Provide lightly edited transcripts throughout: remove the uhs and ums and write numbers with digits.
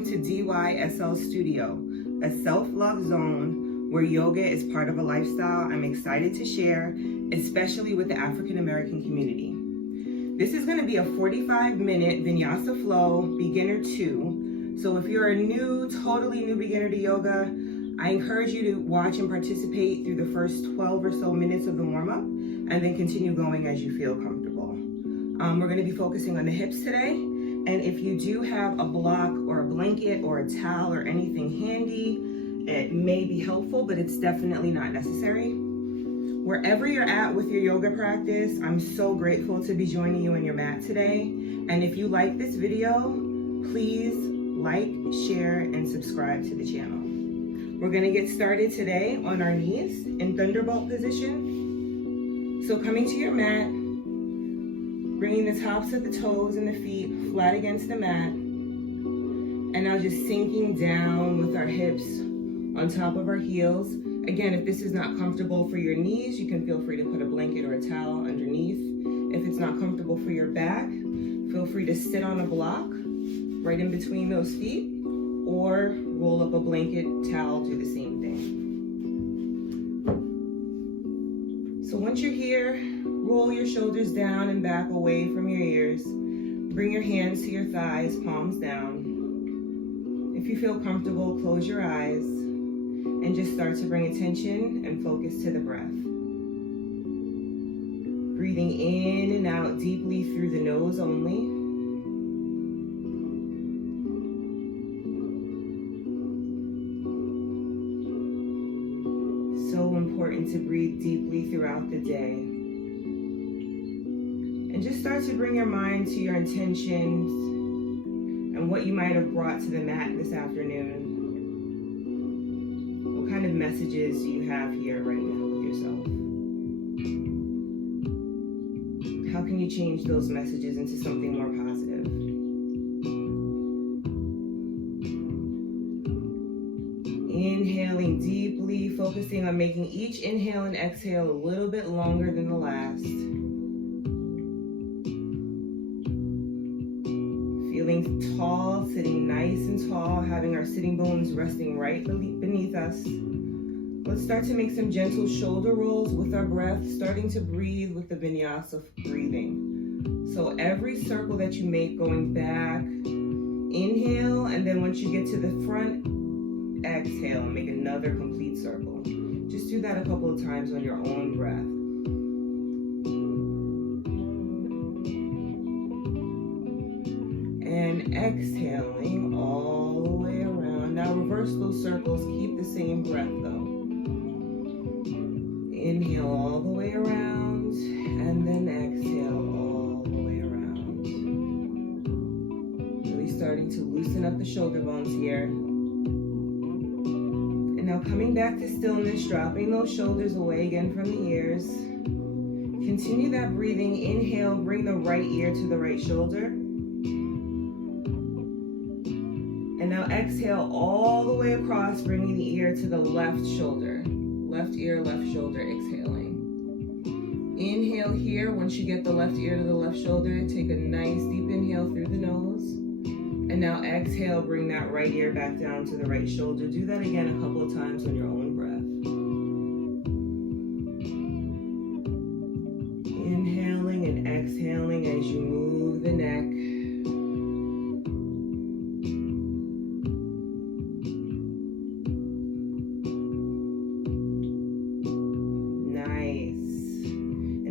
welcome to DYSL Studio, a self-love zone where yoga is part of a lifestyle I'm excited to share, especially with the African American community. This is going to be a 45-minute Vinyasa flow, beginner 2. So if you're a totally new beginner to yoga, I encourage you to watch and participate through the first 12 or so minutes of the warm-up, and then continue going as you feel comfortable. We're going to be focusing on the hips today. And if you do have a block or a blanket or a towel or anything handy, it may be helpful, but it's definitely not necessary. Wherever you're at with your yoga practice, I'm so grateful to be joining you on your mat today. And if you like this video, please like, share, and subscribe to the channel. We're going to get started today on our knees in thunderbolt position. So coming to your mat, bringing the tops of the toes and the feet flat against the mat. And now just sinking down with our hips on top of our heels. Again, if this is not comfortable for your knees, you can feel free to put a blanket or a towel underneath. If it's not comfortable for your back, feel free to sit on a block right in between those feet, or roll up a blanket, towel, do the same thing. So once you're here, roll your shoulders down and back away from your ears. Bring your hands to your thighs, palms down. If you feel comfortable, close your eyes and just start to bring attention and focus to the breath. Breathing in and out deeply through the nose only. So important to breathe deeply throughout the day. And just start to bring your mind to your intentions and what you might have brought to the mat this afternoon. What kind of messages do you have here right now with yourself? How can you change those messages into something more positive? Inhaling deeply, focusing on making each inhale and exhale a little bit longer than the last. Feeling tall, sitting nice and tall, having our sitting bones resting right beneath us. Let's start to make some gentle shoulder rolls with our breath, starting to breathe with the Vinyasa breathing. So every circle that you make going back, inhale, and then once you get to the front, exhale and make another complete circle. Just do that a couple of times on your own breath. And exhaling all the way around. Now reverse those circles, keep the same breath though. Inhale all the way around, and then exhale all the way around. Really starting to loosen up the shoulder bones here. And now coming back to stillness, dropping those shoulders away again from the ears. Continue that breathing. Inhale, bring the right ear to the right shoulder. And now exhale all the way across, bringing the ear to the left shoulder. Left ear, left shoulder, exhaling. Inhale here. Once you get the left ear to the left shoulder, take a nice deep inhale through the nose. And now exhale, bring that right ear back down to the right shoulder. Do that again a couple of times on your own breath. Inhaling and exhaling as you move the neck.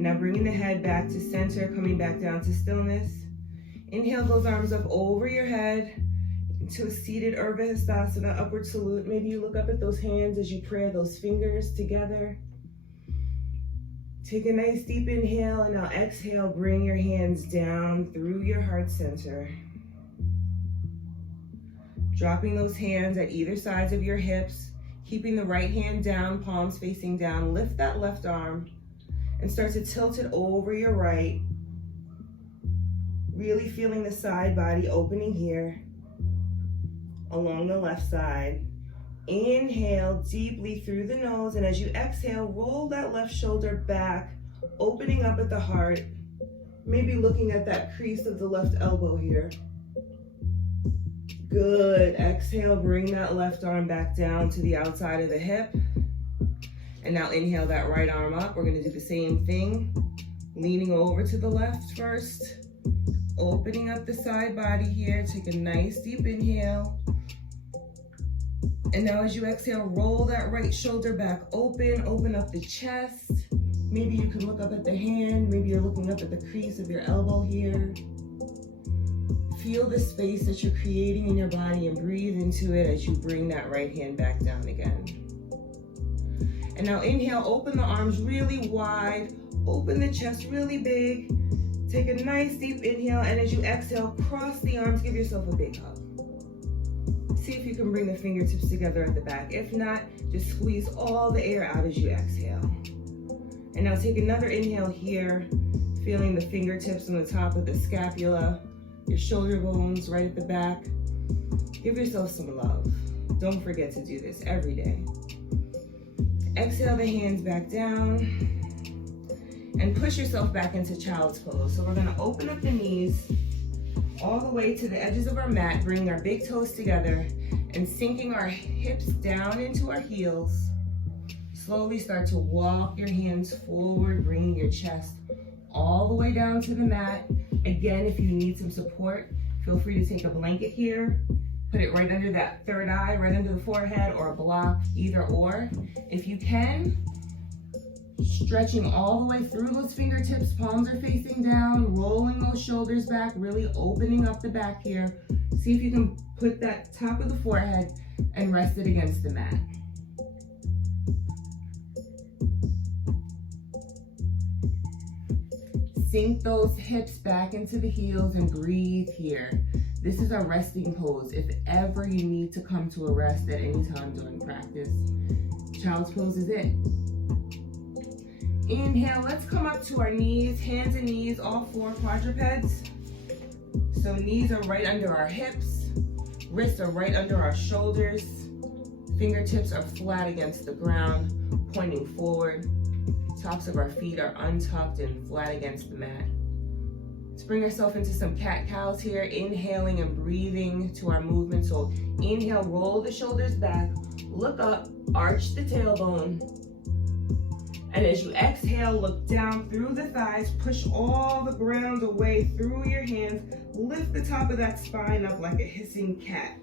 Now bringing the head back to center, coming back down to stillness. Inhale those arms up over your head into a seated Urdhva upward salute. Maybe you look up at those hands as you pray those fingers together. Take a nice deep inhale, and now exhale, bring your hands down through your heart center. Dropping those hands at either sides of your hips, keeping the right hand down, palms facing down. Lift that left arm and start to tilt it over your right. Really feeling the side body opening here along the left side. Inhale deeply through the nose, and as you exhale, roll that left shoulder back, opening up at the heart, maybe looking at that crease of the left elbow here. Good. Exhale, bring that left arm back down to the outside of the hip. And now inhale that right arm up. We're gonna do the same thing. Leaning over to the left first. Opening up the side body here. Take a nice deep inhale. And now as you exhale, roll that right shoulder back open. Open up the chest. Maybe you can look up at the hand. Maybe you're looking up at the crease of your elbow here. Feel the space that you're creating in your body and breathe into it as you bring that right hand back down again. And now inhale, open the arms really wide, open the chest really big. Take a nice deep inhale, and as you exhale, cross the arms, give yourself a big hug. See if you can bring the fingertips together at the back. If not, just squeeze all the air out as you exhale. And now take another inhale here, feeling the fingertips on the top of the scapula, your shoulder bones right at the back. Give yourself some love. Don't forget to do this every day. Exhale the hands back down and push yourself back into child's pose. So we're gonna open up the knees all the way to the edges of our mat, bringing our big toes together and sinking our hips down into our heels. Slowly start to walk your hands forward, bringing your chest all the way down to the mat. Again, if you need some support, feel free to take a blanket here, put it right under that third eye, right under the forehead, or a block, either or. If you can, stretching all the way through those fingertips, palms are facing down, rolling those shoulders back, really opening up the back here. See if you can put that top of the forehead and rest it against the mat. Sink those hips back into the heels and breathe here. This is a resting pose. If ever you need to come to a rest at any time during practice, child's pose is it. Inhale, let's come up to our knees, hands and knees, all four quadrupeds. So knees are right under our hips, wrists are right under our shoulders, fingertips are flat against the ground, pointing forward. Tops of our feet are untucked and flat against the mat. Let's bring ourselves into some cat-cows here, inhaling and breathing to our movement. So inhale, roll the shoulders back, look up, arch the tailbone. And as you exhale, look down through the thighs, push all the ground away through your hands, lift the top of that spine up like a hissing cat.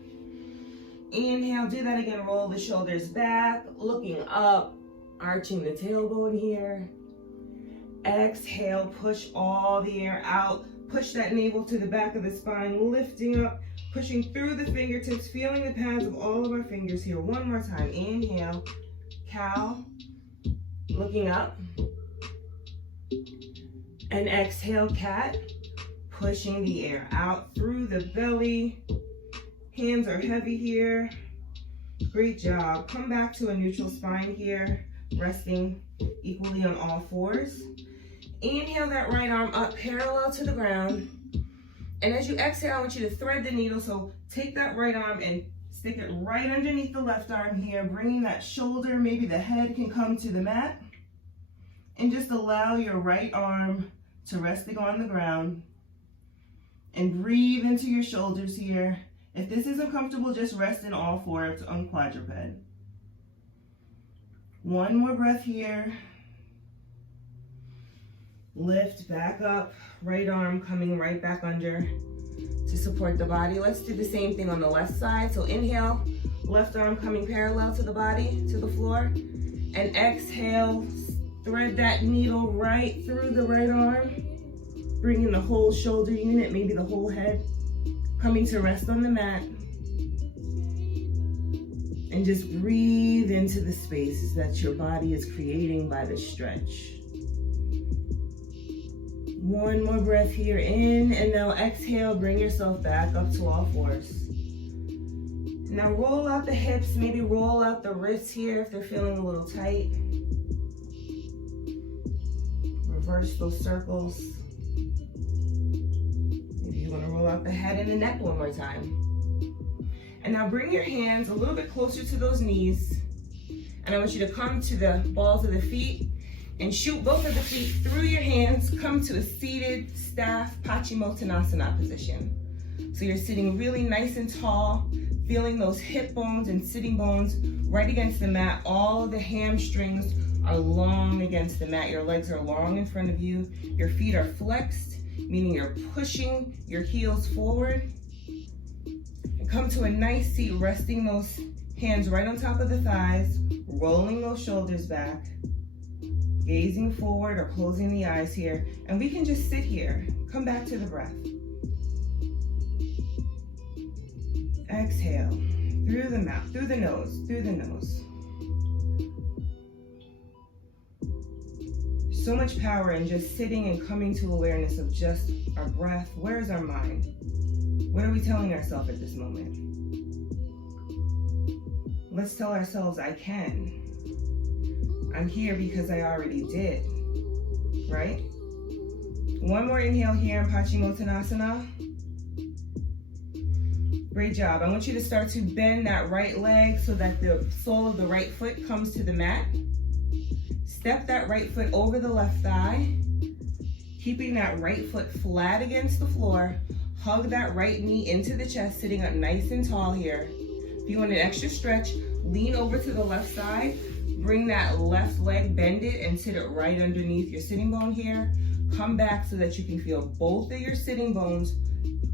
Inhale, do that again, roll the shoulders back, looking up, arching the tailbone here. Exhale, push all the air out. Push that navel to the back of the spine, lifting up, pushing through the fingertips, feeling the pads of all of our fingers here. One more time. Inhale, cow, looking up. And exhale, cat, pushing the air out through the belly. Hands are heavy here. Great job. Come back to a neutral spine here. Resting equally on all fours. Inhale that right arm up parallel to the ground. And as you exhale, I want you to thread the needle. So take that right arm and stick it right underneath the left arm here, bringing that shoulder, maybe the head can come to the mat. And just allow your right arm to rest on the ground. And breathe into your shoulders here. If this isn't comfortable, just rest in all fours on quadruped. One more breath here. Lift back up, right arm coming right back under to support the body. Let's do the same thing on the left side. So inhale, left arm coming parallel to the body, to the floor. And exhale, thread that needle right through the right arm, bringing the whole shoulder unit, maybe the whole head, coming to rest on the mat. And just breathe into the spaces that your body is creating by the stretch. One more breath here in, and now exhale, bring yourself back up to all fours. Now roll out the hips, maybe roll out the wrists here if they're feeling a little tight. Reverse those circles. Maybe you want to roll out the head and the neck one more time. And now bring your hands a little bit closer to those knees. And I want you to come to the balls of the feet and shoot both of the feet through your hands. Come to a seated staff Paschimottanasana position. So you're sitting really nice and tall, feeling those hip bones and sitting bones right against the mat. All of the hamstrings are long against the mat. Your legs are long in front of you. Your feet are flexed, meaning you're pushing your heels forward. And come to a nice seat, resting those hands right on top of the thighs, rolling those shoulders back, gazing forward or closing the eyes here. And we can just sit here. Come back to the breath. Exhale through the mouth, through the nose, through the nose. So much power in just sitting and coming to awareness of just our breath. Where is our mind? What are we telling ourselves at this moment? Let's tell ourselves, I can. I'm here because I already did, right? One more inhale here in Paschimottanasana. Great job. I want you to start to bend that right leg so that the sole of the right foot comes to the mat. Step that right foot over the left thigh, keeping that right foot flat against the floor. Hug that right knee into the chest, sitting up nice and tall here. If you want an extra stretch, lean over to the left side, bring that left leg, bend it, and sit it right underneath your sitting bone here. Come back so that you can feel both of your sitting bones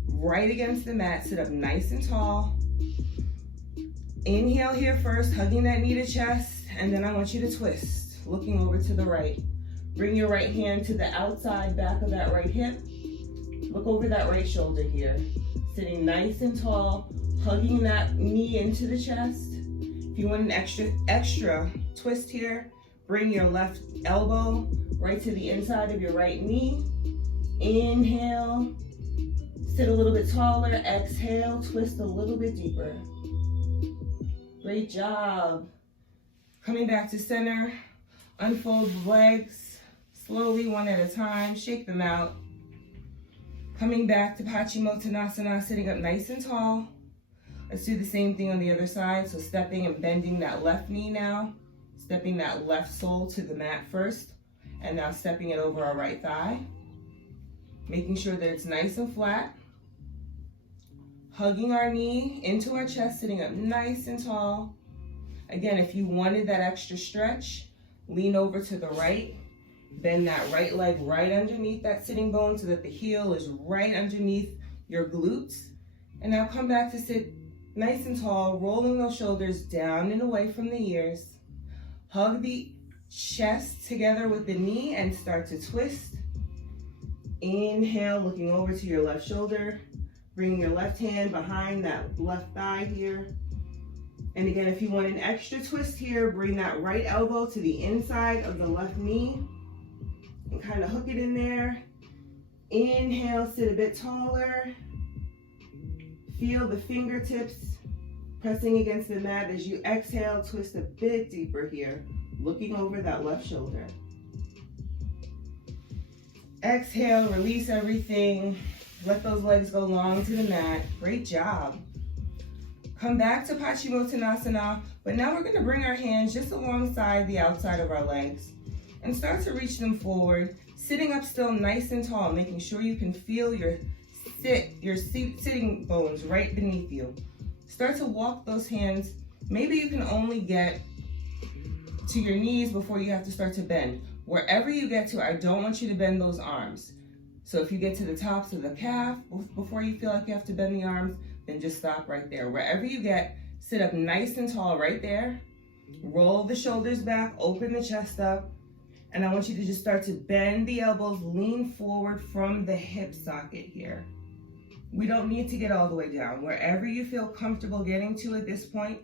right against the mat. Sit up nice and tall. Inhale here first, hugging that knee to chest, and then I want you to twist, looking over to the right. Bring your right hand to the outside back of that right hip. Look over that right shoulder here. Sitting nice and tall, hugging that knee into the chest. If you want an extra twist here, bring your left elbow right to the inside of your right knee. Inhale, sit a little bit taller. Exhale, twist a little bit deeper. Great job. Coming back to center, unfold the legs slowly, one at a time. Shake them out. Coming back to Paschimottanasana, sitting up nice and tall. Let's do the same thing on the other side. So stepping and bending that left knee now. Stepping that left sole to the mat first. And now stepping it over our right thigh. Making sure that it's nice and flat. Hugging our knee into our chest, sitting up nice and tall. Again, if you wanted that extra stretch, lean over to the right. Bend that right leg right underneath that sitting bone so that the heel is right underneath your glutes. And now come back to sit nice and tall, rolling those shoulders down and away from the ears. Hug the chest together with the knee and start to twist. Inhale, looking over to your left shoulder. Bring your left hand behind that left thigh here. And again, if you want an extra twist here, bring that right elbow to the inside of the left knee and kind of hook it in there. Inhale, sit a bit taller. Feel the fingertips pressing against the mat. As you exhale, twist a bit deeper here, looking over that left shoulder. Exhale, release everything. Let those legs go long to the mat. Great job. Come back to Paschimottanasana, but now we're gonna bring our hands just alongside the outside of our legs and start to reach them forward, sitting up still nice and tall, making sure you can feel your sitting bones right beneath you. Start to walk those hands. Maybe you can only get to your knees before you have to start to bend. Wherever you get to, I don't want you to bend those arms. So if you get to the tops of the calf before you feel like you have to bend the arms, then just stop right there. Wherever you get, sit up nice and tall right there. Roll the shoulders back, open the chest up. And I want you to just start to bend the elbows, lean forward from the hip socket here. We don't need to get all the way down. Wherever you feel comfortable getting to at this point,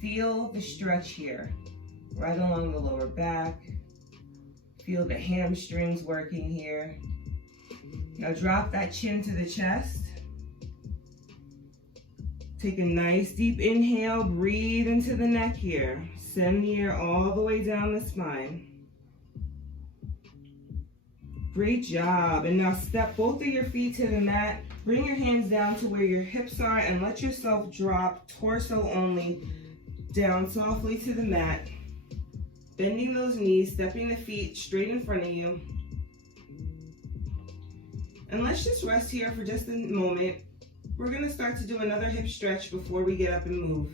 feel the stretch here. Right along the lower back. Feel the hamstrings working here. Now drop that chin to the chest. Take a nice deep inhale, breathe into the neck here. Send the air all the way down the spine. Great job. And now step both of your feet to the mat. Bring your hands down to where your hips are and let yourself drop, torso only, down softly to the mat. Bending those knees, stepping the feet straight in front of you. And let's just rest here for just a moment. we're gonna start to do another hip stretch before we get up and move.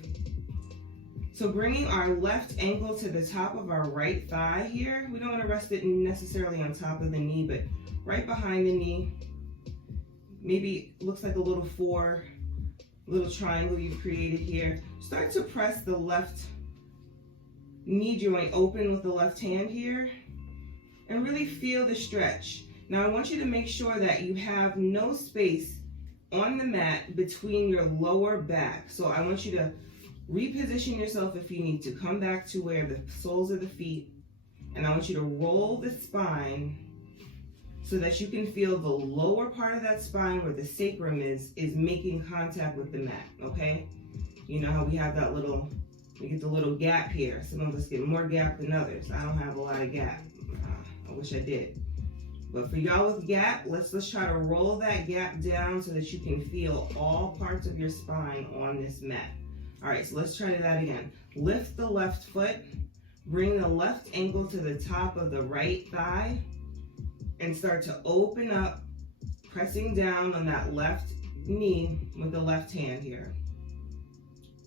So bringing our left ankle to the top of our right thigh here. We don't wanna rest it necessarily on top of the knee, but right behind the knee. Maybe it looks like a little little triangle you've created here. Start to press the left knee joint open with the left hand here and really feel the stretch. Now I want you to make sure that you have no space on the mat between your lower back. So I want you to reposition yourself if you need to. Come back to where the soles of the feet, and I want you to roll the spine so that you can feel the lower part of that spine where the sacrum is making contact with the mat, okay? You know how we have that we get the little gap here. Some of us get more gap than others. I don't have a lot of gap. I wish I did. But for y'all with gap, let's try to roll that gap down so that you can feel all parts of your spine on this mat. All right, so let's try that again. Lift the left foot, bring the left ankle to the top of the right thigh, and start to open up, pressing down on that left knee with the left hand here.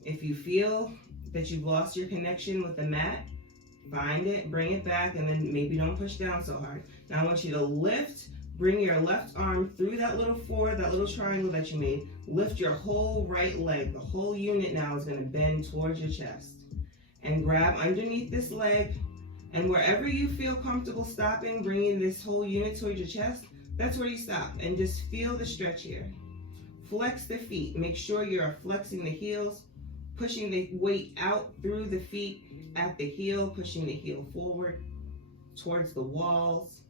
If you feel that you've lost your connection with the mat, find it, bring it back, and then maybe don't push down so hard. Now I want you to lift, bring your left arm through that little triangle that you made. Lift your whole right leg. The whole unit now is going to bend towards your chest. And grab underneath this leg. And wherever you feel comfortable stopping, bringing this whole unit towards your chest, that's where you stop. And just feel the stretch here. Flex the feet. Make sure you're flexing the heels, pushing the weight out through the feet at the heel, pushing the heel forward towards the walls.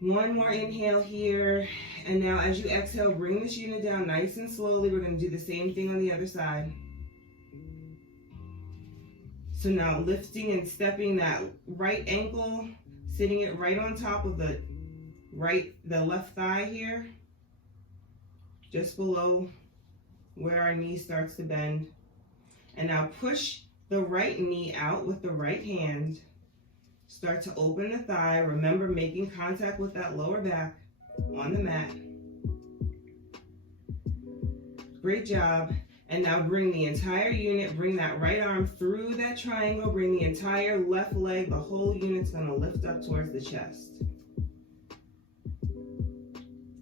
One more inhale here. And now as you exhale, bring this unit down nice and slowly. We're going to do the same thing on the other side. So now lifting and stepping that right ankle, sitting it right on top of the left thigh here, just below where our knee starts to bend. And now push the right knee out with the right hand. Start to open the thigh. Remember, making contact with that lower back on the mat. Great job. And now bring the entire unit, bring that right arm through that triangle, bring the entire left leg, the whole unit's gonna lift up towards the chest.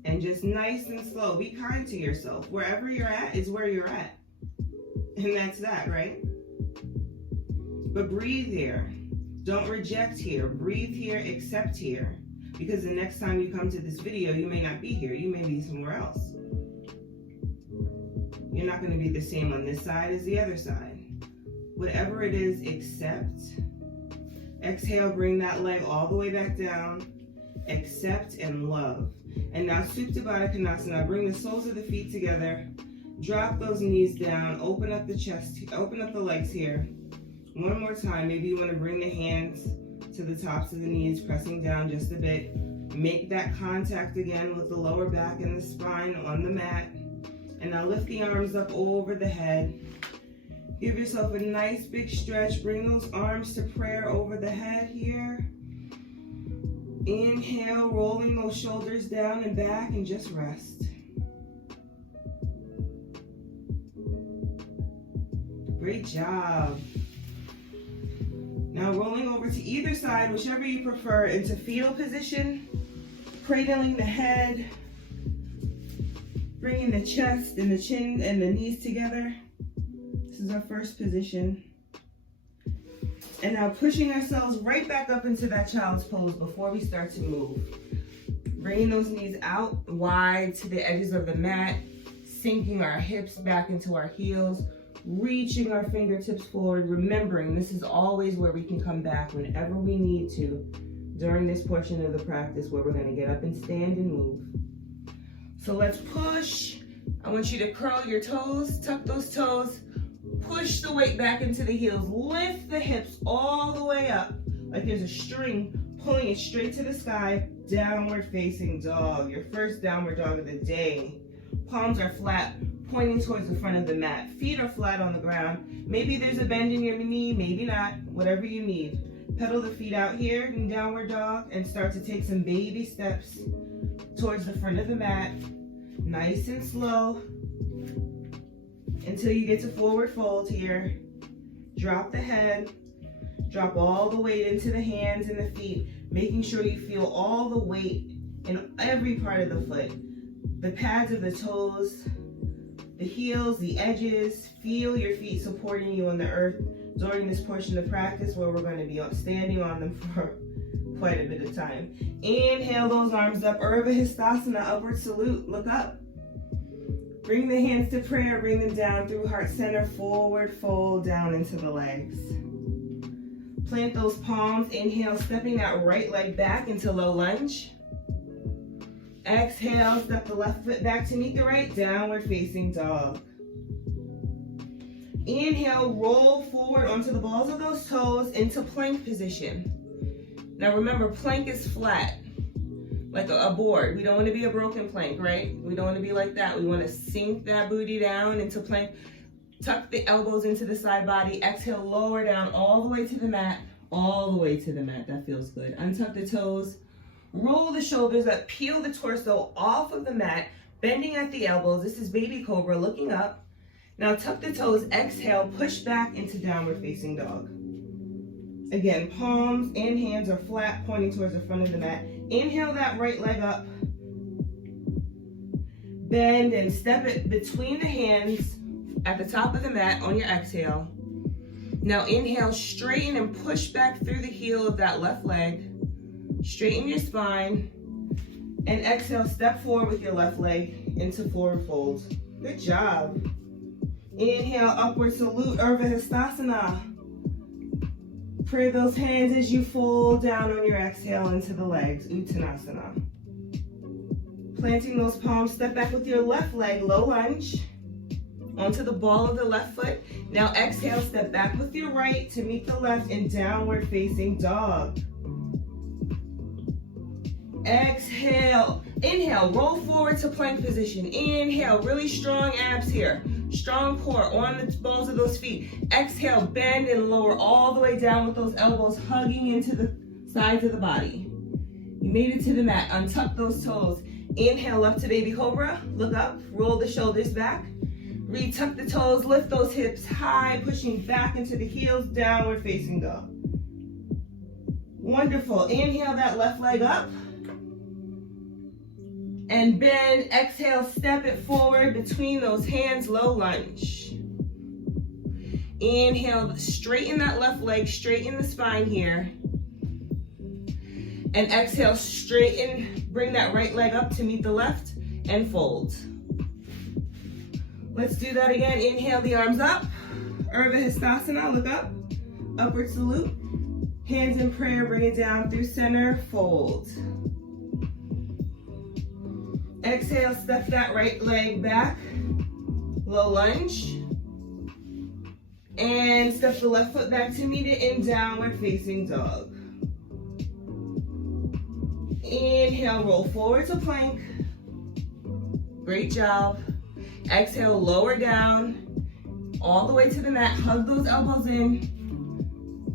And just nice and slow, be kind to yourself. Wherever you're at is where you're at. And that's that, right? But breathe here. Don't reject here. Breathe here, accept here. Because the next time you come to this video, you may not be here. You may be somewhere else. You're not going to be the same on this side as the other side. Whatever it is, accept. Exhale, bring that leg all the way back down. Accept and love. And now Supta Baddha Konasana. Bring the soles of the feet together. Drop those knees down. Open up the chest. Open up the legs here. One more time. Maybe you want to bring the hands to the tops of the knees, pressing down just a bit. Make that contact again with the lower back and the spine on the mat. And now lift the arms up over the head. Give yourself a nice big stretch. Bring those arms to prayer over the head here. Inhale, rolling those shoulders down and back, and just rest. Great job. Now rolling over to either side, whichever you prefer, into fetal position, cradling the head, bringing the chest and the chin and the knees together. This is our first position. And now pushing ourselves right back up into that child's pose before we start to move. Bringing those knees out wide to the edges of the mat, sinking our hips back into our heels, reaching our fingertips forward, remembering this is always where we can come back whenever we need to during this portion of the practice where we're going to get up and stand and move. So let's push. I want you to curl your toes, tuck those toes, push the weight back into the heels, lift the hips all the way up like there's a string pulling it straight to the sky. Downward facing dog, your first downward dog of the day. Palms are flat, pointing towards the front of the mat. Feet are flat on the ground. Maybe there's a bend in your knee, maybe not, whatever you need. Pedal the feet out here in downward dog and start to take some baby steps towards the front of the mat. Nice and slow until you get to forward fold here. Drop the head, drop all the weight into the hands and the feet, making sure you feel all the weight in every part of the foot. The pads of the toes, the heels, the edges. Feel your feet supporting you on the earth during this portion of practice where we're going to be standing on them for quite a bit of time. Inhale those arms up, Urdhva Hastasana, upward salute, look up. Bring the hands to prayer, bring them down through heart center, forward fold down into the legs. Plant those palms, inhale, stepping that right leg back into low lunge. Exhale, step the left foot back to meet the right, downward facing dog. Inhale, roll forward onto the balls of those toes into plank position. Now remember, plank is flat, like a board. We don't want to be a broken plank, right? We don't want to be like that. We want to sink that booty down into plank. Tuck the elbows into the side body. Exhale, lower down all the way to the mat. All the way to the mat. That feels good. Untuck the toes. Roll the shoulders up. Peel the torso off of the mat. Bending at the elbows. This is baby cobra, looking up. Now tuck the toes. Exhale, push back into downward facing dog. Again, palms and hands are flat, pointing towards the front of the mat. Inhale that right leg up. Bend and step it between the hands at the top of the mat on your exhale. Now inhale, straighten and push back through the heel of that left leg. Straighten your spine. And exhale, step forward with your left leg into forward fold. Good job. Inhale, upward salute, Urdhva Hastasana. Pray those hands as you fold down on your exhale into the legs, Uttanasana. Planting those palms, step back with your left leg, low lunge, onto the ball of the left foot. Now exhale, step back with your right to meet the left in downward facing dog. Exhale, inhale, roll forward to plank position. Inhale, really strong abs here. Strong core on the balls of those feet. Exhale, bend and lower all the way down with those elbows hugging into the sides of the body. You made it to the mat. Untuck those toes. Inhale up to baby cobra. Look up. Roll the shoulders back. Retuck the toes. Lift those hips high, pushing back into the heels. Downward facing dog. Wonderful. Inhale that left leg up. And bend, exhale, step it forward between those hands, low lunge. Inhale, straighten that left leg, straighten the spine here. And exhale, straighten, bring that right leg up to meet the left and fold. Let's do that again. Inhale the arms up. Urdhva Hastasana, look up. Upward salute. Hands in prayer, bring it down through center, fold. Exhale, step that right leg back, low lunge. And step the left foot back to meet it in downward facing dog. Inhale, roll forward to plank. Great job. Exhale, lower down, all the way to the mat. Hug those elbows in.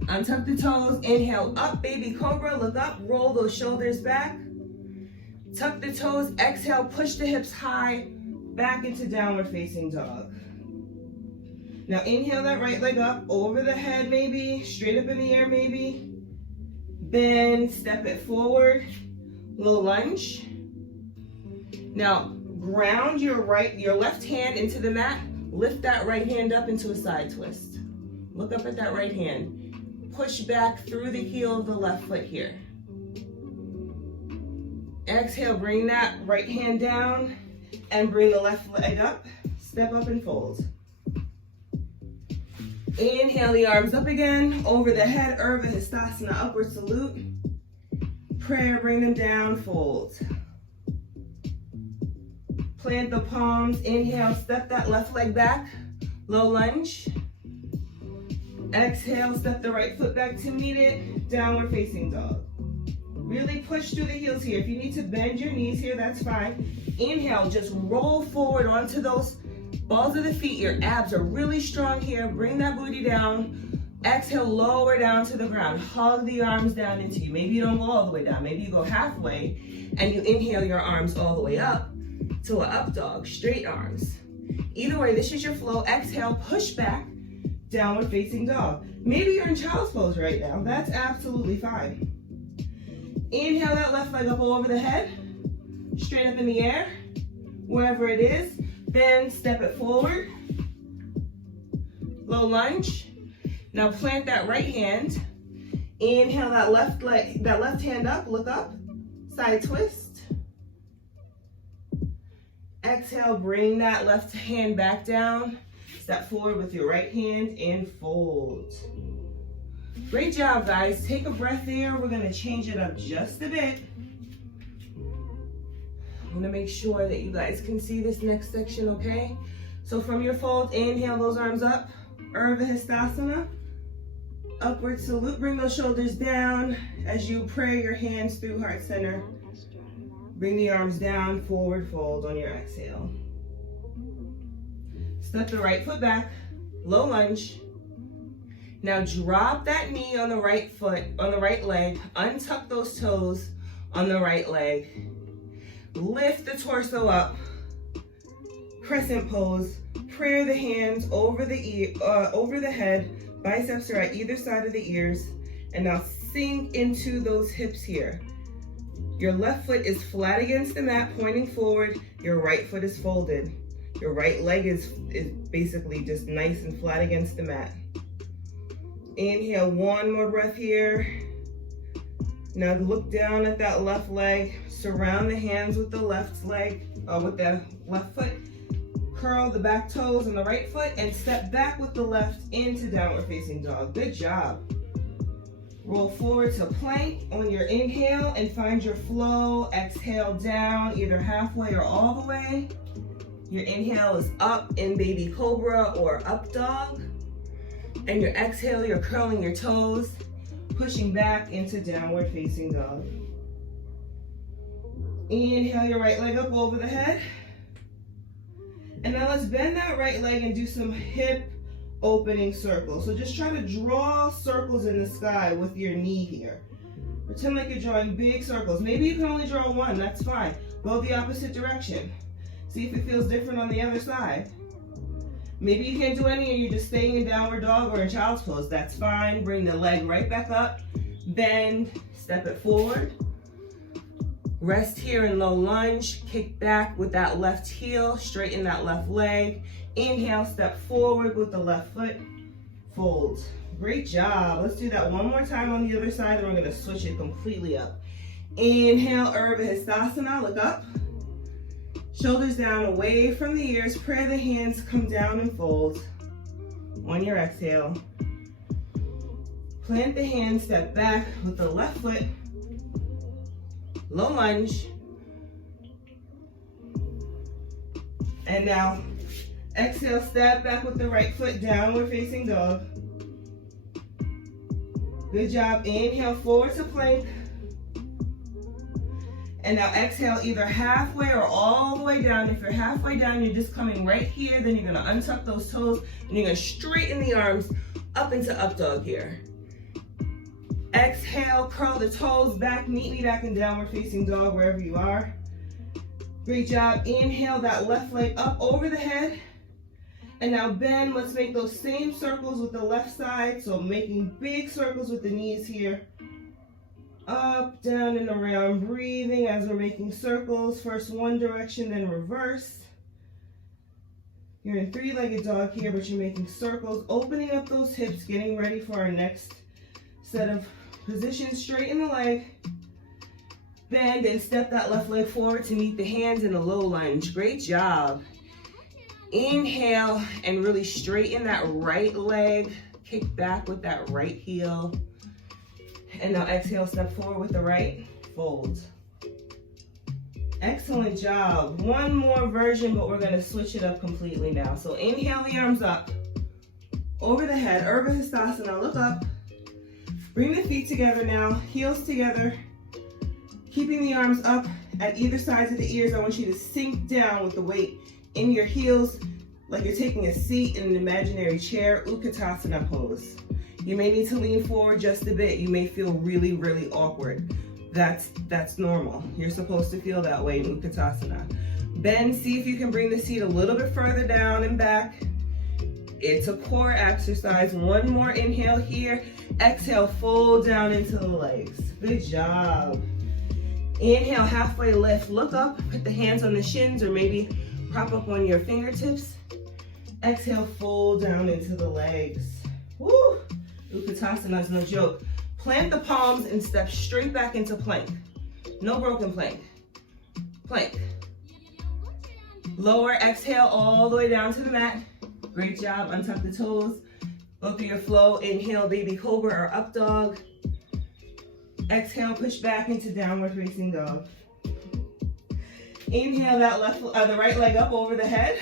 Untuck the toes. Inhale, up, baby cobra. Look up, roll those shoulders back. Tuck the toes, exhale, push the hips high, back into downward facing dog. Now inhale that right leg up, over the head maybe, straight up in the air maybe. Bend, step it forward, low lunge. Now ground your left hand into the mat, lift that right hand up into a side twist. Look up at that right hand. Push back through the heel of the left foot here. Exhale, bring that right hand down and bring the left leg up. Step up and fold. Inhale the arms up again, over the head, Urdhva Hastasana, upward salute. Prayer, bring them down, fold. Plant the palms, inhale, step that left leg back, low lunge. Exhale, step the right foot back to meet it, downward facing dog. Really push through the heels here. If you need to bend your knees here, that's fine. Inhale, just roll forward onto those balls of the feet. Your abs are really strong here. Bring that booty down. Exhale, lower down to the ground. Hug the arms down into you. Maybe you don't go all the way down. Maybe you go halfway and you inhale your arms all the way up. to an up dog, straight arms. Either way, this is your flow. Exhale, push back, downward facing dog. Maybe you're in child's pose right now. That's absolutely fine. Inhale that left leg up over the head, straight up in the air, wherever it is. Then step it forward. Low lunge. Now plant that right hand. Inhale that left leg, that left hand up, look up. Side twist. Exhale, bring that left hand back down. Step forward with your right hand and fold. Great job, guys. Take a breath there. We're gonna change it up just a bit. I'm gonna make sure that you guys can see this next section, okay? So from your fold, inhale those arms up. Urdhva Hastasana. Upward salute. Bring those shoulders down as you pray your hands through heart center. Bring the arms down, forward fold on your exhale. Step the right foot back, low lunge. Now drop that knee on the right foot, on the right leg. Untuck those toes on the right leg. Lift the torso up. Crescent pose. Prayer the hands over the head. Biceps are at either side of the ears. And now sink into those hips here. Your left foot is flat against the mat, pointing forward. Your right foot is folded. Your right leg is basically just nice and flat against the mat. Inhale, one more breath here. Now look down at that left leg. Surround the hands with the left leg, with the left foot. Curl the back toes on the right foot and step back with the left into downward facing dog. Good job. Roll forward to plank on your inhale and find your flow. Exhale down, either halfway or all the way. Your inhale is up in baby cobra or up dog. And your exhale, you're curling your toes, pushing back into downward facing dog. Inhale your right leg up over the head. And now let's bend that right leg and do some hip opening circles. So just try to draw circles in the sky with your knee here. Pretend like you're drawing big circles. Maybe you can only draw one, that's fine. Go the opposite direction. See if it feels different on the other side. Maybe you can't do any and you're just staying in downward dog or in child's pose. That's fine. Bring the leg right back up. Bend, step it forward. Rest here in low lunge. Kick back with that left heel. Straighten that left leg. Inhale, step forward with the left foot. Fold. Great job. Let's do that one more time on the other side and we're going to switch it completely up. Inhale, Urdhva Hastasana. Look up. Shoulders down, away from the ears. Pray the hands come down and fold. On your exhale. Plant the hands, step back with the left foot. Low lunge. And now, exhale, step back with the right foot, downward facing dog. Good job. Inhale, forward to plank. And now exhale, either halfway or all the way down. If you're halfway down, you're just coming right here. Then you're gonna untuck those toes and you're gonna straighten the arms up into up dog here. Exhale, curl the toes back, meet me back in downward facing dog wherever you are. Great job. Inhale that left leg up over the head. And now bend. Let's make those same circles with the left side. So making big circles with the knees here. Up, down, and around. Breathing as we're making circles. First one direction, then reverse. You're in three-legged dog here, but you're making circles. Opening up those hips, getting ready for our next set of positions. Straighten the leg. Bend and step that left leg forward to meet the hands in a low lunge. Great job. Inhale and really straighten that right leg. Kick back with that right heel. And now exhale, step forward with the right. Fold. Excellent job. One more version, but we're going to switch it up completely now. So inhale the arms up. Over the head. Urdhva Hastasana. Look up. Bring the feet together now. Heels together. Keeping the arms up at either sides of the ears. I want you to sink down with the weight in your heels like you're taking a seat in an imaginary chair. Utkatasana pose. You may need to lean forward just a bit. You may feel really, really awkward. That's normal. You're supposed to feel that way in Utkatasana. Bend, see if you can bring the seat a little bit further down and back. It's a core exercise. One more inhale here. Exhale, fold down into the legs. Good job. Inhale, halfway lift. Look up, put the hands on the shins or maybe prop up on your fingertips. Exhale, fold down into the legs. Woo! Utkatasana is no joke. Plant the palms and step straight back into plank. No broken plank. Plank. Lower, exhale all the way down to the mat. Great job, untuck the toes. Go through your flow. Inhale, baby cobra or up dog. Exhale, push back into downward facing dog. Inhale that the right leg up over the head.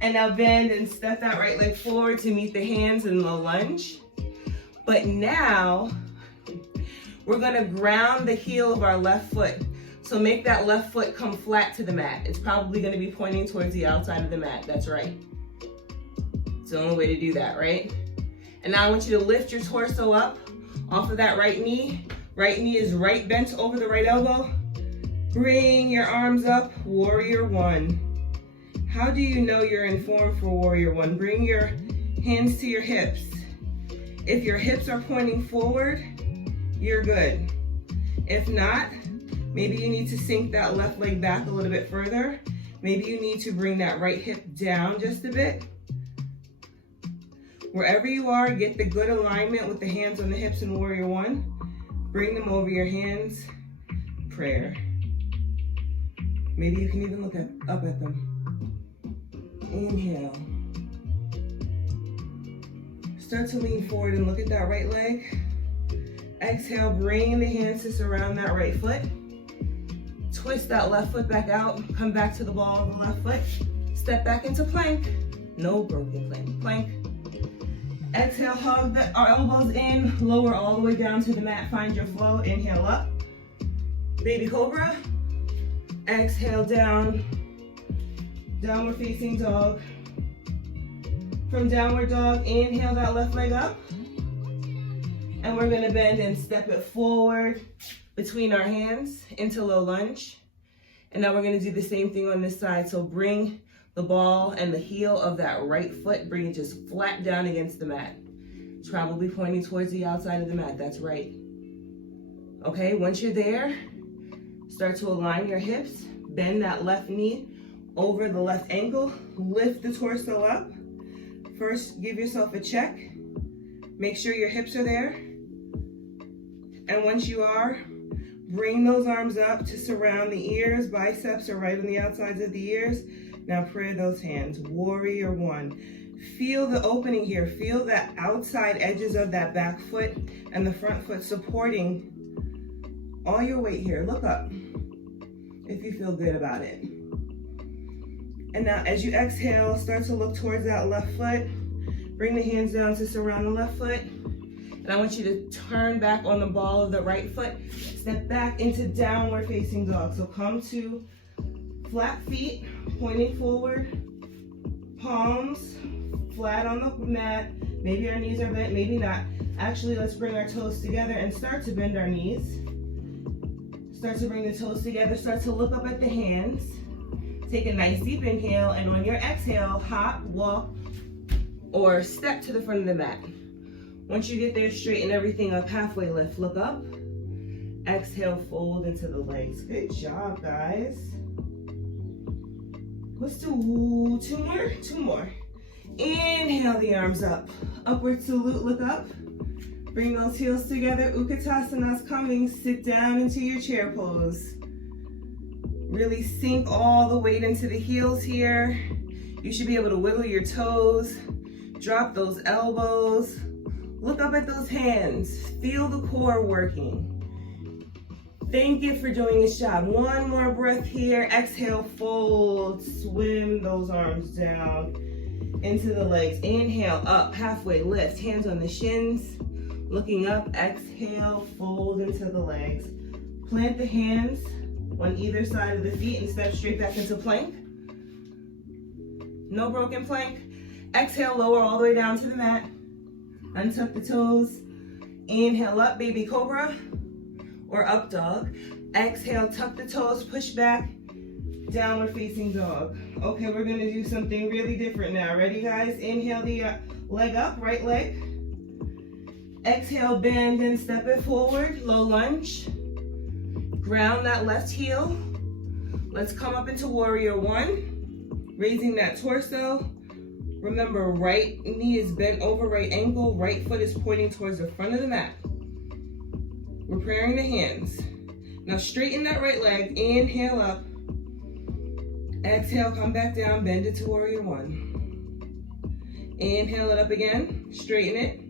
And now bend and step that right leg forward to meet the hands in the lunge. But now, we're gonna ground the heel of our left foot. So make that left foot come flat to the mat. It's probably gonna be pointing towards the outside of the mat. That's right. It's the only way to do that, right? And now I want you to lift your torso up off of that right knee. Right knee is right bent over the right elbow. Bring your arms up, warrior one. How do you know you're in form for warrior one? Bring your hands to your hips. If your hips are pointing forward, you're good. If not, maybe you need to sink that left leg back a little bit further. Maybe you need to bring that right hip down just a bit. Wherever you are, get the good alignment with the hands on the hips in warrior one. Bring them over your hands. Prayer. Maybe you can even look up at them. Inhale. Start to lean forward and look at that right leg. Exhale, bring the hands to surround that right foot. Twist that left foot back out. Come back to the ball of the left foot. Step back into plank. No broken plank. Plank. Exhale, hug our elbows in. Lower all the way down to the mat. Find your flow. Inhale up. Baby cobra. Exhale down. Downward facing dog. From downward dog, inhale that left leg up. And we're gonna bend and step it forward between our hands into low lunge. And now we're gonna do the same thing on this side. So bring the ball and the heel of that right foot, bring it just flat down against the mat. It's probably pointing towards the outside of the mat, that's right. Okay, once you're there, start to align your hips, bend that left knee over the left ankle, lift the torso up. First, give yourself a check. Make sure your hips are there. And once you are, bring those arms up to surround the ears. Biceps are right on the outsides of the ears. Now pray those hands. Warrior one. Feel the opening here. Feel the outside edges of that back foot and the front foot supporting all your weight here. Look up if you feel good about it. And now as you exhale, start to look towards that left foot. Bring the hands down to surround the left foot. And I want you to turn back on the ball of the right foot. Step back into downward facing dog. So come to flat feet, pointing forward. Palms flat on the mat. Maybe our knees are bent, maybe not. Actually, let's bring our toes together and start to bend our knees. Start to bring the toes together. Start to look up at the hands. Take a nice deep inhale, and on your exhale, hop, walk, or step to the front of the mat. Once you get there, straighten everything up, halfway lift, look up. Exhale, fold into the legs. Good job, guys. Let's do two more. Inhale the arms up. Upward salute, look up. Bring those heels together. Utkatasana's coming. Sit down into your chair pose. Really sink all the weight into the heels here. You should be able to wiggle your toes. Drop those elbows. Look up at those hands. Feel the core working. Thank you for doing this job. One more breath here. Exhale, fold. Swim those arms down into the legs. Inhale, up, halfway lift. Hands on the shins. Looking up, exhale, fold into the legs. Plant the hands on either side of the feet and step straight back into plank. No broken plank. Exhale, lower all the way down to the mat. Untuck the toes. Inhale up, baby cobra or up dog. Exhale, tuck the toes, push back Downward facing dog. Okay, we're gonna do something really different now. Ready, guys? Inhale the leg up, right leg. Exhale, bend and step it forward, low lunge. Ground that left heel. Let's come up into warrior one, raising that torso. Remember, right knee is bent over right ankle, right foot is pointing towards the front of the mat. We're preparing the hands. Now straighten that right leg, inhale up. Exhale, come back down, bend it to warrior one. Inhale it up again, straighten it.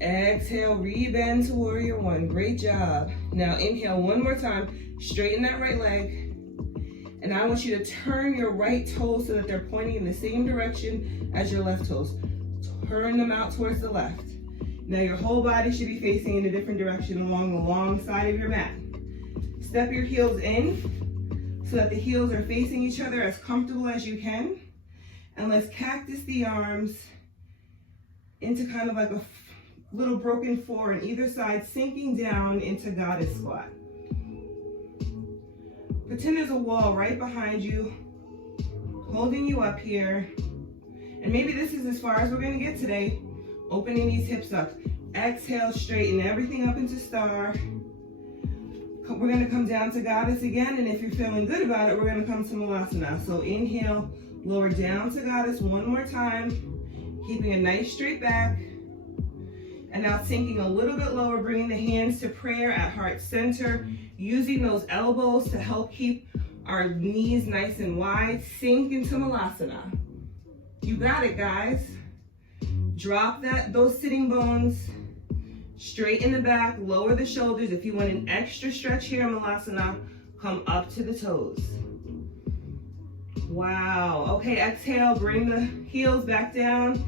Exhale, rebend to warrior one. Great job. Now inhale one more time, straighten that right leg. And I want you to turn your right toes so that they're pointing in the same direction as your left toes. Turn them out towards the left. Now your whole body should be facing in a different direction along the long side of your mat. Step your heels in so that the heels are facing each other as comfortable as you can. And let's cactus the arms into kind of like a little broken four on either side, sinking down into goddess squat. Pretend there's a wall right behind you, holding you up here. And maybe this is as far as we're gonna get today. Opening these hips up. Exhale, straighten everything up into star. We're gonna come down to goddess again, and if you're feeling good about it, we're gonna come to malasana. So inhale, lower down to goddess one more time, keeping a nice straight back. And now sinking a little bit lower, bringing the hands to prayer at heart center, using those elbows to help keep our knees nice and wide. Sink into malasana. You got it, guys. Drop those sitting bones, straighten the back, lower the shoulders. If you want an extra stretch here in malasana, come up to the toes. Wow. Okay, exhale, bring the heels back down.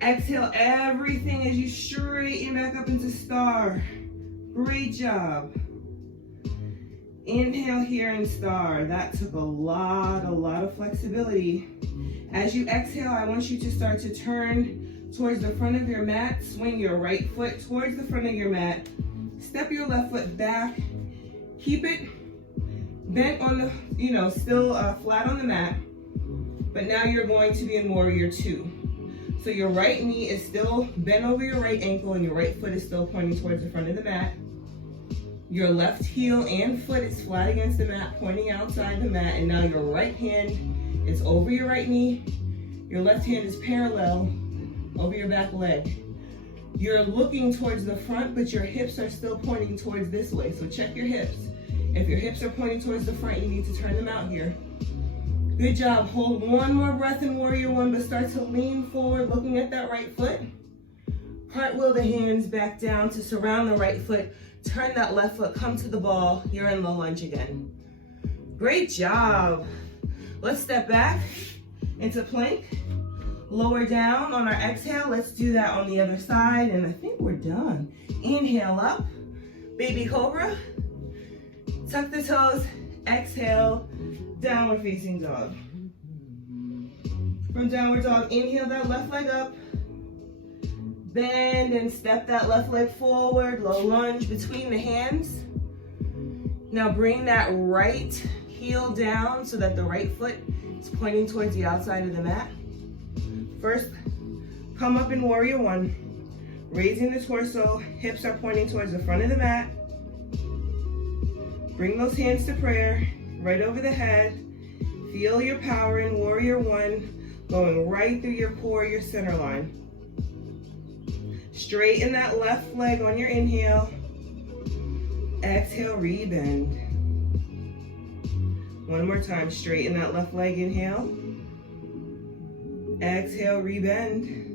Exhale everything as you straighten back up into star. Great job. Inhale here in star. That took a lot of flexibility. As you exhale, I want you to start to turn towards the front of your mat. Swing your right foot towards the front of your mat. Step your left foot back. Keep it bent on the, still flat on the mat. But now you're going to be in warrior two. So your right knee is still bent over your right ankle and your right foot is still pointing towards the front of the mat. Your left heel and foot is flat against the mat, pointing outside the mat. And now your right hand is over your right knee. Your left hand is parallel over your back leg. You're looking towards the front, but your hips are still pointing towards this way. So check your hips. If your hips are pointing towards the front, you need to turn them out here. Good job. Hold one more breath in warrior one, but start to lean forward, looking at that right foot. Cartwheel the hands back down to surround the right foot. Turn that left foot, come to the ball. You're in low lunge again. Great job. Let's step back into plank. Lower down on our exhale. Let's do that on the other side, and I think we're done. Inhale up, baby cobra. Tuck the toes, exhale, downward facing dog. From downward dog, inhale that left leg up. Bend and step that left leg forward, low lunge between the hands. Now bring that right heel down so that the right foot is pointing towards the outside of the mat. First, come up in warrior one. Raising the torso, hips are pointing towards the front of the mat. Bring those hands to prayer, right over the head. Feel your power in warrior one, going right through your core, your center line. Straighten that left leg on your inhale. Exhale, rebend. One more time, straighten that left leg, inhale. Exhale, rebend.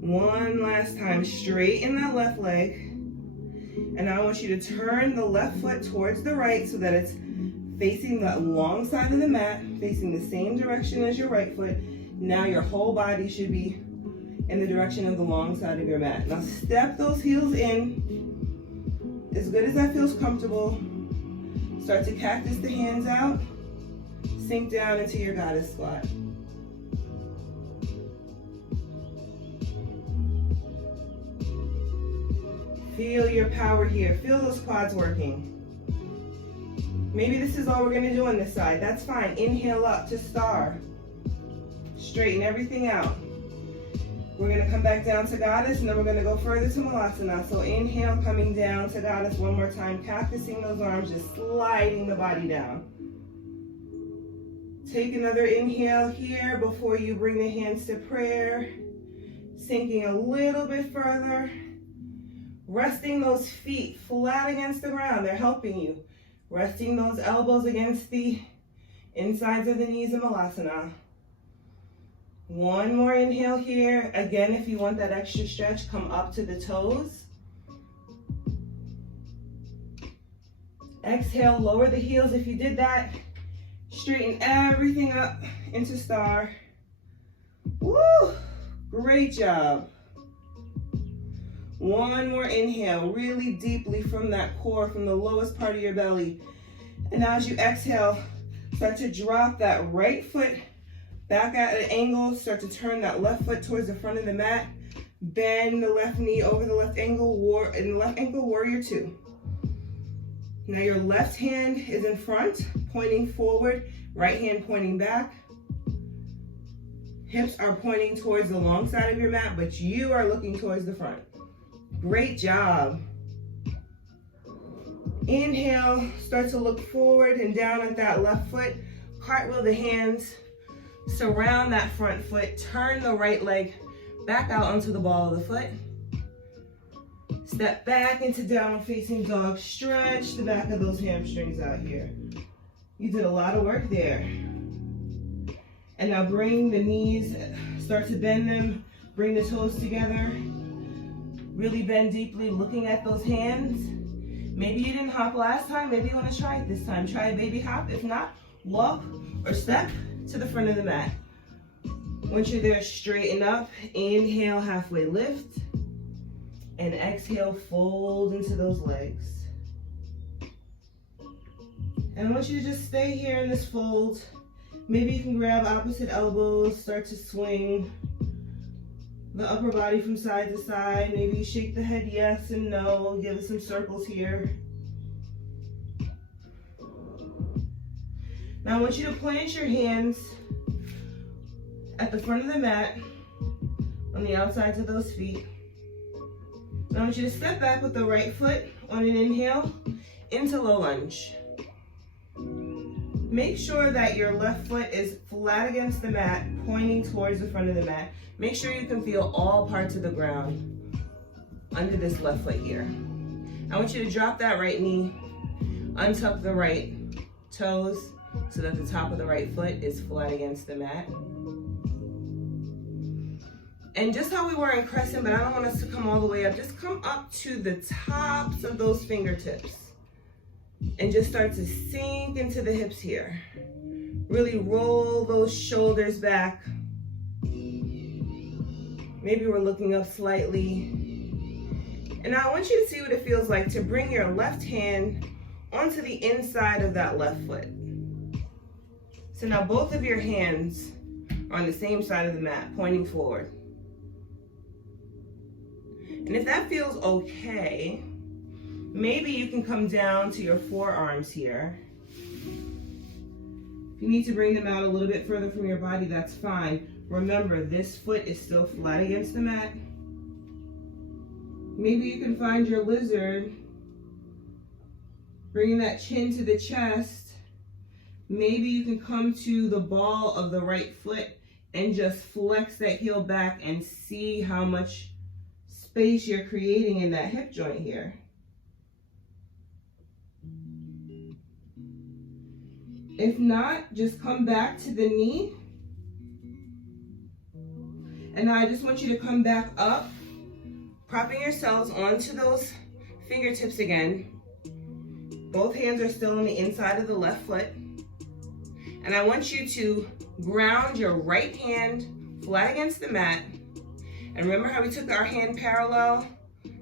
One last time, straighten that left leg. And I want you to turn the left foot towards the right so that it's facing the long side of the mat, facing the same direction as your right foot. Now your whole body should be in the direction of the long side of your mat. Now step those heels in, as good as that feels comfortable. Start to cactus the hands out, sink down into your goddess squat. Feel your power here, feel those quads working. Maybe this is all we're gonna do on this side. That's fine. Inhale up to star. Straighten everything out. We're gonna come back down to goddess, and then we're gonna go further to malasana. So inhale, coming down to goddess one more time, cactusing those arms, just sliding the body down. Take another inhale here before you bring the hands to prayer. Sinking a little bit further. Resting those feet flat against the ground, they're helping you. Resting those elbows against the insides of the knees in malasana. One more inhale here. Again, if you want that extra stretch, come up to the toes. Exhale, lower the heels. If you did that, straighten everything up into star. Woo! Great job. One more inhale, really deeply from that core, from the lowest part of your belly. And now as you exhale, start to drop that right foot back at an angle. Start to turn that left foot towards the front of the mat. Bend the left knee over the left ankle, warrior two. Now your left hand is in front, pointing forward, right hand pointing back. Hips are pointing towards the long side of your mat, but you are looking towards the front. Great job. Inhale, start to look forward and down at that left foot. Cartwheel the hands, surround that front foot, turn the right leg back out onto the ball of the foot. Step back into downward facing dog. Stretch the back of those hamstrings out here. You did a lot of work there. And now bring the knees, start to bend them, bring the toes together. Really bend deeply, looking at those hands. Maybe you didn't hop last time, maybe you want to try it this time. Try a baby hop. If not, walk or step to the front of the mat. Once you're there, straighten up. Inhale, halfway lift. And exhale, fold into those legs. And I want you to just stay here in this fold. Maybe you can grab opposite elbows, start to swing the upper body from side to side. Maybe you shake the head yes and no. Give it some circles here. Now I want you to plant your hands at the front of the mat on the outsides of those feet. Now I want you to step back with the right foot on an inhale into low lunge. Make sure that your left foot is flat against the mat, pointing towards the front of the mat. Make sure you can feel all parts of the ground under this left foot here. I want you to drop that right knee, untuck the right toes so that the top of the right foot is flat against the mat. And just how we were in crescent, but I don't want us to come all the way up, just come up to the tops of those fingertips and just start to sink into the hips here. Really roll those shoulders back. Maybe we're looking up slightly. And now I want you to see what it feels like to bring your left hand onto the inside of that left foot. So now both of your hands are on the same side of the mat, pointing forward. And if that feels okay, maybe you can come down to your forearms here. If you need to bring them out a little bit further from your body, that's fine. Remember, this foot is still flat against the mat. Maybe you can find your lizard, bringing that chin to the chest. Maybe you can come to the ball of the right foot and just flex that heel back and see how much space you're creating in that hip joint here. If not, just come back to the knee. And now I just want you to come back up, propping yourselves onto those fingertips again. Both hands are still on the inside of the left foot. And I want you to ground your right hand flat against the mat. And remember how we took our hand parallel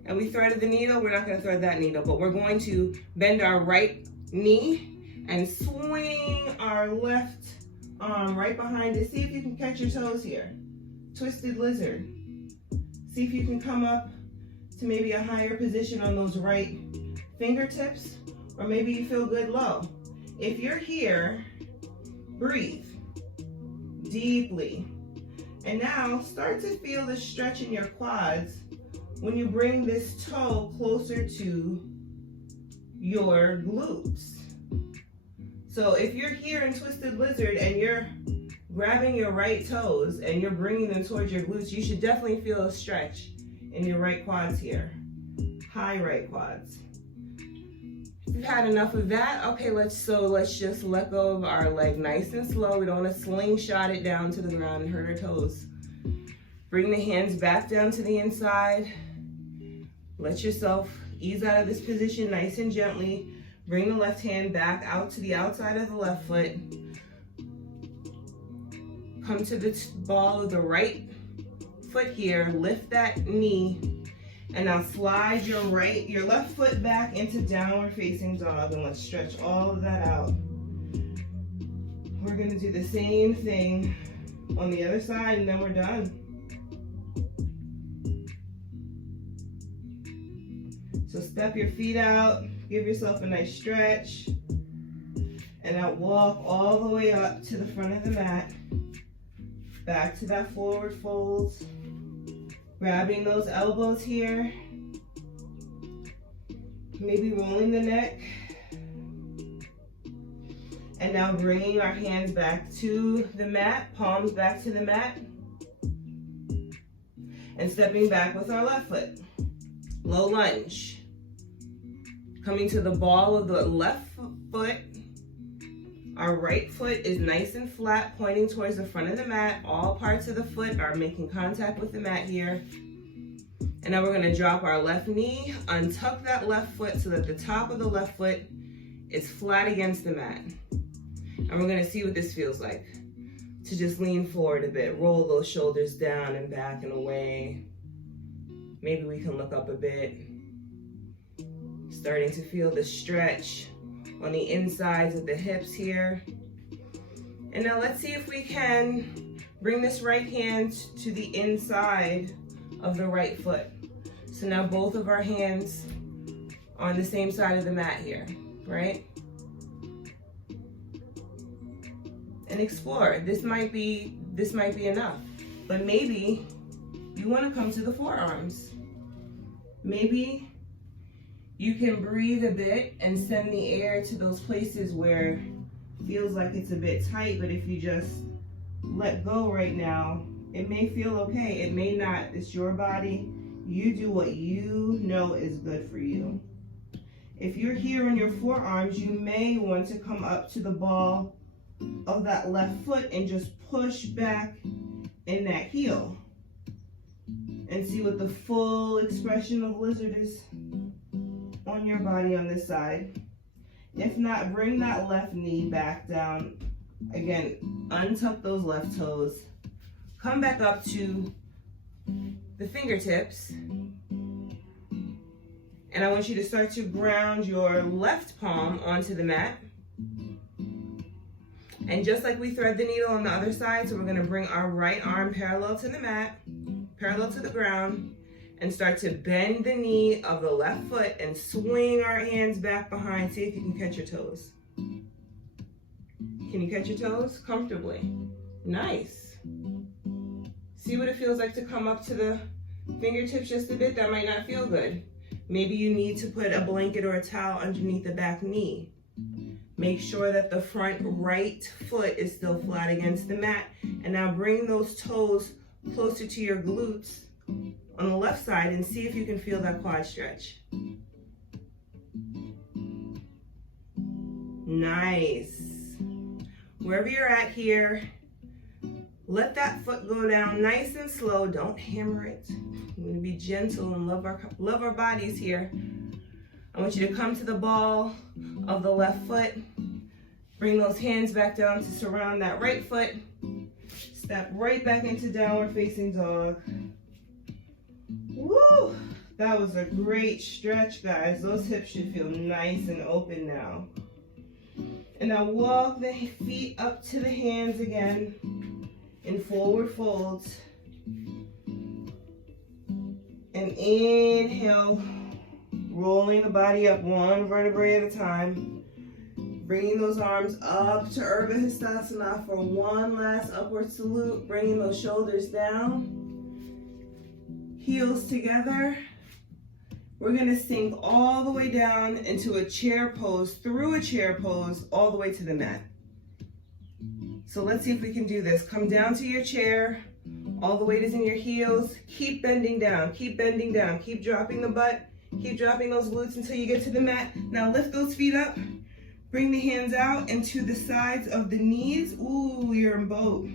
and we threaded the needle? We're not going to thread that needle, but we're going to bend our right knee and swing our left arm right behind it. See if you can catch your toes here. Twisted lizard. See if you can come up to maybe a higher position on those right fingertips, or maybe you feel good low. If you're here, breathe deeply. And now start to feel the stretch in your quads when you bring this toe closer to your glutes. So if you're here in Twisted Lizard and you're grabbing your right toes and you're bringing them towards your glutes, you should definitely feel a stretch in your right quads here. High right quads. If you've had enough of that, okay, let's just let go of our leg nice and slow. We don't want to slingshot it down to the ground and hurt our toes. Bring the hands back down to the inside. Let yourself ease out of this position nice and gently. Bring the left hand back out to the outside of the left foot. Come to the ball of the right foot here. Lift that knee. And now slide your left foot back into downward facing dog, and let's stretch all of that out. We're gonna do the same thing on the other side, and then we're done. So step your feet out, give yourself a nice stretch, and now walk all the way up to the front of the mat, back to that forward fold. Grabbing those elbows here, maybe rolling the neck, and now bringing our hands back to the mat, palms back to the mat, and stepping back with our left foot. Low lunge. Coming to the ball of the left foot. Our right foot is nice and flat, pointing towards the front of the mat. All parts of the foot are making contact with the mat here. And now we're gonna drop our left knee, untuck that left foot so that the top of the left foot is flat against the mat. And we're gonna see what this feels like. To just lean forward a bit, roll those shoulders down and back and away. Maybe we can look up a bit. Starting to feel the stretch on the insides of the hips here. And now let's see if we can bring this right hand to the inside of the right foot. So now both of our hands on the same side of the mat here, right? And explore. This might be enough, but maybe you want to come to the forearms. Maybe you can breathe a bit and send the air to those places where it feels like it's a bit tight, but if you just let go right now, it may feel okay, it may not. It's your body. You do what you know is good for you. If you're here in your forearms, you may want to come up to the ball of that left foot and just push back in that heel and see what the full expression of lizard is on your body on this side. If not, bring that left knee back down. Again, untuck those left toes. Come back up to the fingertips. And I want you to start to ground your left palm onto the mat. And just like we thread the needle on the other side, so we're gonna bring our right arm parallel to the mat, parallel to the ground, and start to bend the knee of the left foot and swing our hands back behind. See if you can catch your toes. Can you catch your toes? Comfortably. Nice. See what it feels like to come up to the fingertips just a bit. That might not feel good. Maybe you need to put a blanket or a towel underneath the back knee. Make sure that the front right foot is still flat against the mat. And now bring those toes closer to your glutes on the left side and see if you can feel that quad stretch. Nice. Wherever you're at here, let that foot go down nice and slow. Don't hammer it. We're gonna be gentle and love our bodies here. I want you to come to the ball of the left foot. Bring those hands back down to surround that right foot. Step right back into downward facing dog. Woo! That was a great stretch, guys. Those hips should feel nice and open now. And now walk the feet up to the hands again in forward folds. And inhale, rolling the body up one vertebrae at a time. Bringing those arms up to Urdhva Hastasana for one last upward salute. Bringing those shoulders down. Heels together. We're going to sink all the way down into a chair pose, through a chair pose, all the way to the mat. So let's see if we can do this. Come down to your chair. All the weight is in your heels. Keep bending down. Keep bending down. Keep dropping the butt. Keep dropping those glutes until you get to the mat. Now lift those feet up. Bring the hands out into the sides of the knees. Ooh, you're in boat.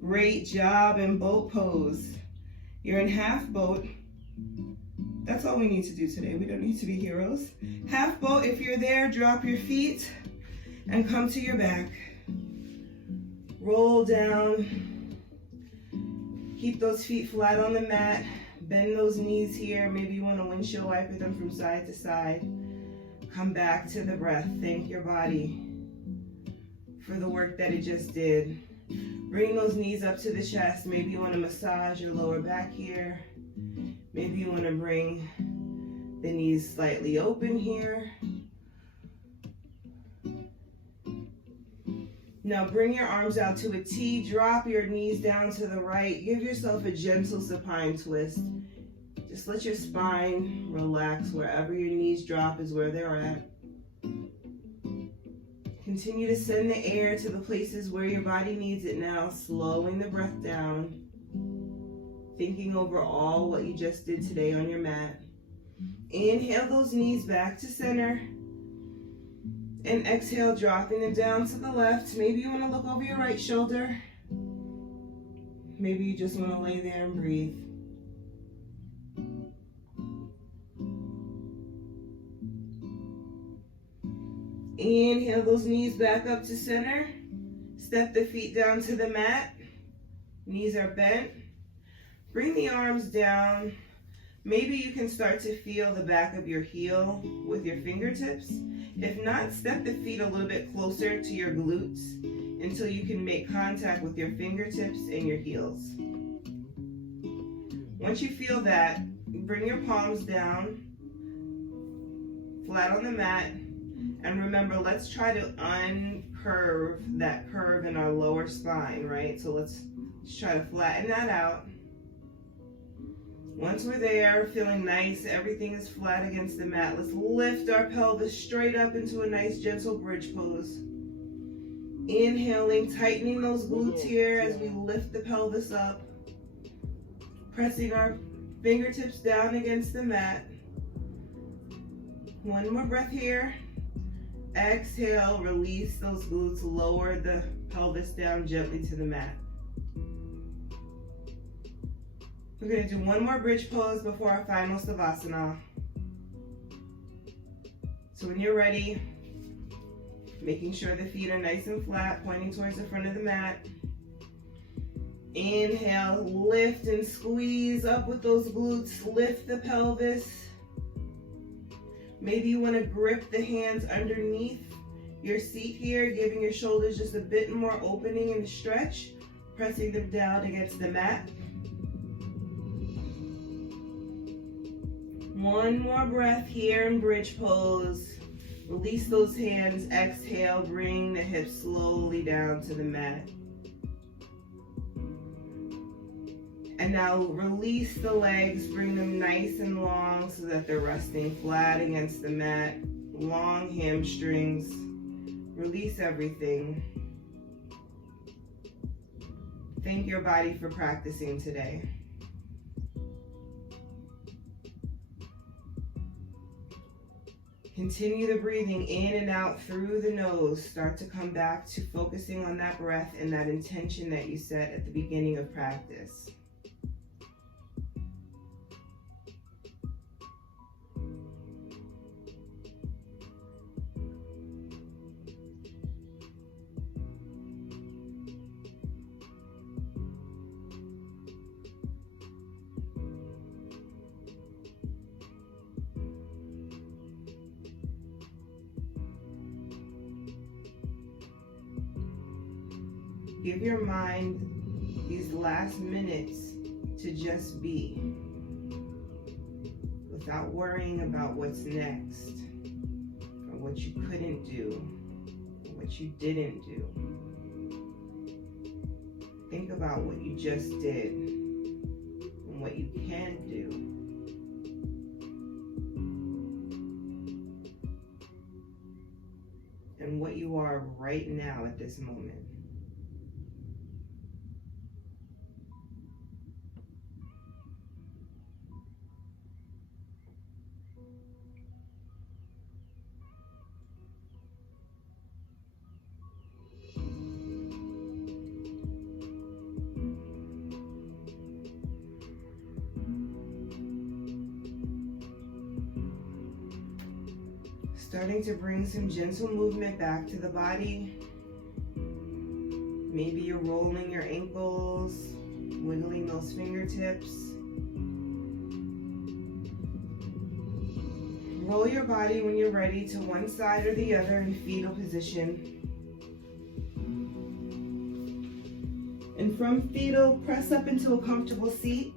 Great job in boat pose. You're in half boat. That's all we need to do today. We don't need to be heroes. Half boat, if you're there, drop your feet and come to your back. Roll down. Keep those feet flat on the mat. Bend those knees here. Maybe you want to windshield wiper them from side to side. Come back to the breath. Thank your body for the work that it just did. Bring those knees up to the chest. Maybe you want to massage your lower back here. Maybe you want to bring the knees slightly open here. Now bring your arms out to a T. Drop your knees down to the right. Give yourself a gentle supine twist. Just let your spine relax. Wherever your knees drop is where they're at. Continue to send the air to the places where your body needs it now, slowing the breath down. Thinking over all what you just did today on your mat. Inhale those knees back to center. And exhale, dropping them down to the left. Maybe you want to look over your right shoulder. Maybe you just want to lay there and breathe. Inhale those knees back up to center. Step the feet down to the mat. Knees are bent. Bring the arms down. Maybe you can start to feel the back of your heel with your fingertips. If not, step the feet a little bit closer to your glutes until you can make contact with your fingertips and your heels. Once you feel that, bring your palms down, flat on the mat. And remember, let's try to uncurve that curve in our lower spine, right? So let's try to flatten that out. Once we're there, feeling nice, everything is flat against the mat. Let's lift our pelvis straight up into a nice gentle bridge pose. Inhaling, tightening those glutes here as we lift the pelvis up. Pressing our fingertips down against the mat. One more breath here. Exhale, release those glutes, lower the pelvis down gently to the mat. We're going to do one more bridge pose before our final Savasana. So when you're ready, making sure the feet are nice and flat, pointing towards the front of the mat. Inhale, lift and squeeze up with those glutes, lift the pelvis. Maybe you want to grip the hands underneath your seat here, giving your shoulders just a bit more opening and stretch, pressing them down against the mat. One more breath here in bridge pose. Release those hands, exhale, bring the hips slowly down to the mat. And now release the legs, bring them nice and long so that they're resting flat against the mat. Long hamstrings. Release everything. Thank your body for practicing today. Continue the breathing in and out through the nose. Start to come back to focusing on that breath and that intention that you set at the beginning of practice. Give your mind these last minutes to just be, without worrying about what's next, or or what you couldn't do, or what you didn't do. Think about what you just did and what you can do. And what you are right now at this moment. Starting to bring some gentle movement back to the body. Maybe you're rolling your ankles, wiggling those fingertips. Roll your body when you're ready to one side or the other in fetal position. And from fetal, press up into a comfortable seat.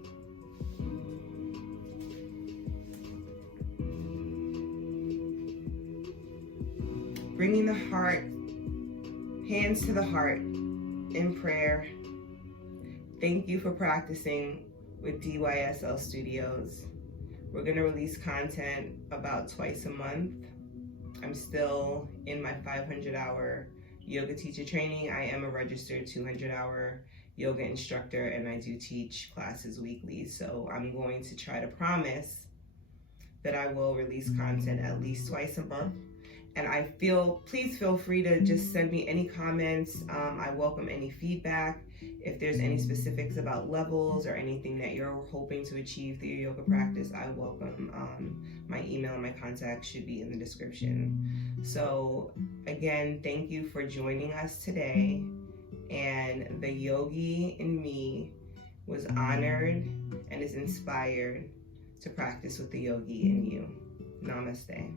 Bringing the heart, hands to the heart in prayer. Thank you for practicing with DYSL Studios. We're gonna release content about twice a month. I'm still in my 500-hour yoga teacher training. I am a registered 200-hour yoga instructor, and I do teach classes weekly. So I'm going to try to promise that I will release content at least twice a month. And please feel free to just send me any comments. I welcome any feedback. If there's any specifics about levels or anything that you're hoping to achieve through your yoga practice, I welcome. My email and my contact should be in the description. So again, thank you for joining us today. And the yogi in me was honored and is inspired to practice with the yogi in you. Namaste.